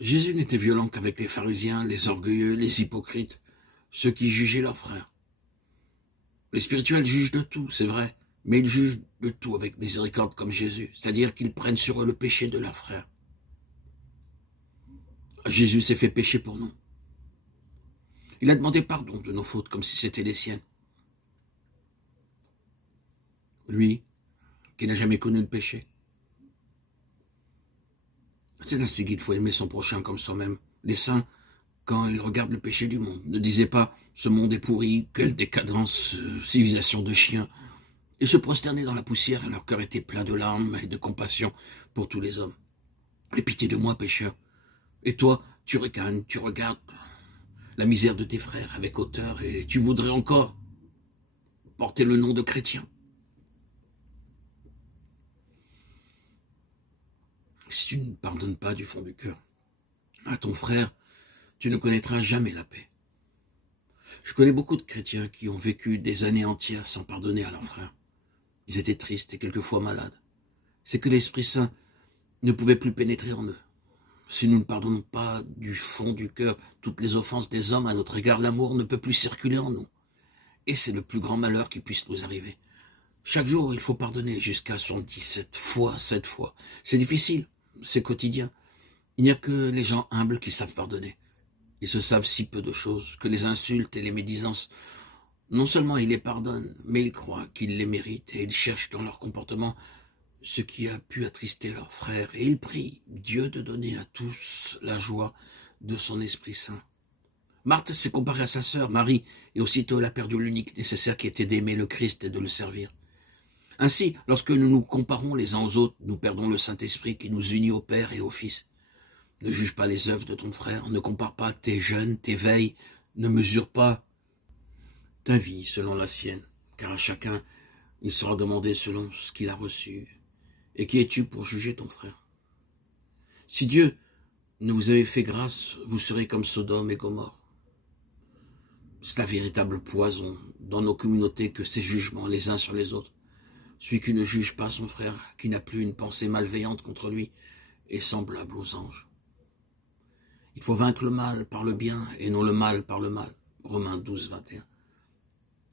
Jésus n'était violent qu'avec les pharisiens, les orgueilleux, les hypocrites, ceux qui jugeaient leurs frères. Les spirituels jugent de tout, c'est vrai, mais ils jugent de tout avec miséricorde comme Jésus, c'est-à-dire qu'ils prennent sur eux le péché de leurs frères. Jésus s'est fait pécher pour nous. Il a demandé pardon de nos fautes comme si c'était les siennes. Lui, qui n'a jamais connu le péché. C'est ainsi qu'il faut aimer son prochain comme soi-même. Les saints, quand ils regardent le péché du monde, ne disaient pas « ce monde est pourri, quelle décadence, civilisation de chiens ». Ils se prosternaient dans la poussière et leur cœur était plein de larmes et de compassion pour tous les hommes. « Aie pitié de moi, pécheur ». Et toi, tu ricanes, tu regardes la misère de tes frères avec hauteur et tu voudrais encore porter le nom de chrétien. Si tu ne pardonnes pas du fond du cœur à ton frère, tu ne connaîtras jamais la paix. Je connais beaucoup de chrétiens qui ont vécu des années entières sans pardonner à leurs frères. Ils étaient tristes et quelquefois malades. C'est que l'Esprit Saint ne pouvait plus pénétrer en eux. Si nous ne pardonnons pas du fond du cœur toutes les offenses des hommes à notre égard, l'amour ne peut plus circuler en nous. Et c'est le plus grand malheur qui puisse nous arriver. Chaque jour, il faut pardonner jusqu'à 77 fois, 7 fois. C'est difficile, c'est quotidien. Il n'y a que les gens humbles qui savent pardonner. Ils se savent si peu de choses que les insultes et les médisances, non seulement ils les pardonnent, mais ils croient qu'ils les méritent et ils cherchent dans leur comportement ce qui a pu attrister leurs frères. Et ils prient Dieu de donner à tous la joie de son Esprit Saint. Marthe s'est comparée à sa sœur, Marie, et aussitôt elle a perdu l'unique nécessaire qui était d'aimer le Christ et de le servir. Ainsi, lorsque nous nous comparons les uns aux autres, nous perdons le Saint-Esprit qui nous unit au Père et au Fils. Ne juge pas les œuvres de ton frère, ne compare pas tes jeûnes, tes veilles, ne mesure pas ta vie selon la sienne, car à chacun, il sera demandé selon ce qu'il a reçu. Et qui es-tu pour juger ton frère? Si Dieu ne vous avait fait grâce, vous serez comme Sodome et Gomorrhe. C'est un véritable poison dans nos communautés que ces jugements les uns sur les autres. Celui qui ne juge pas son frère, qui n'a plus une pensée malveillante contre lui, est semblable aux anges. Il faut vaincre le mal par le bien et non le mal par le mal. Romains 12, 21.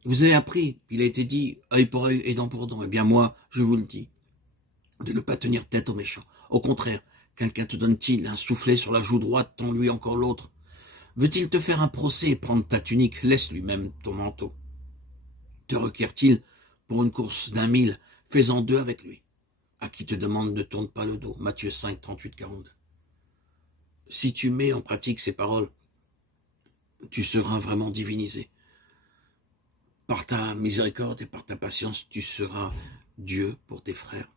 Vous avez appris, il a été dit, œil pour œil et dent pour dent. Eh bien moi, je vous le dis, de ne pas tenir tête aux méchants. Au contraire, quelqu'un te donne-t-il un soufflet sur la joue droite, tends-lui encore l'autre. Veut-il te faire un procès et prendre ta tunique, laisse lui-même ton manteau. Te requiert-il pour une course d'1 000, fais-en 2 avec lui. À qui te demande ne tourne pas le dos. Matthieu 5, 38, 42. Si tu mets en pratique ces paroles, tu seras vraiment divinisé. Par ta miséricorde et par ta patience, tu seras Dieu pour tes frères.